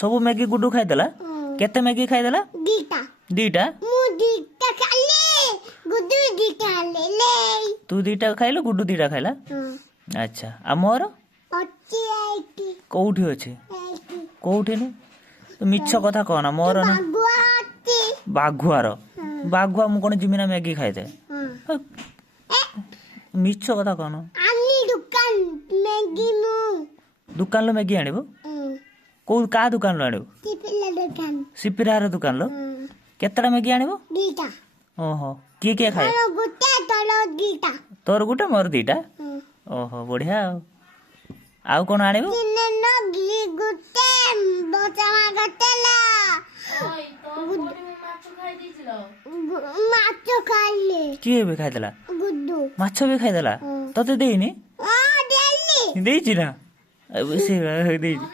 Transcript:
सब मैगी गुड्डू खाईदेला केते मैगी खाईदेला दीटा तू दीटा खाइल गुड्डू दीटा खाइला अच्छा आ मोर कोठी अछि कोठी नु तो मिछ कथा कहना मोर ना बाघुआर बाघुआ मु कोन जिमिना मैगी खाइदे मिछ कथा कहना दुकान लो मैगी आनिबो को का दुकान लो आनिबो सिपिरार दुकान लो केतटा मैगी आनिबो ओहो किए खाए तोर गुटे मोर दीटा ओहो बढ़िया आउ कोन आनिबो किए भी खाइदेला माछ भी खाइदेला तते देइनी देइछि ना से देइछि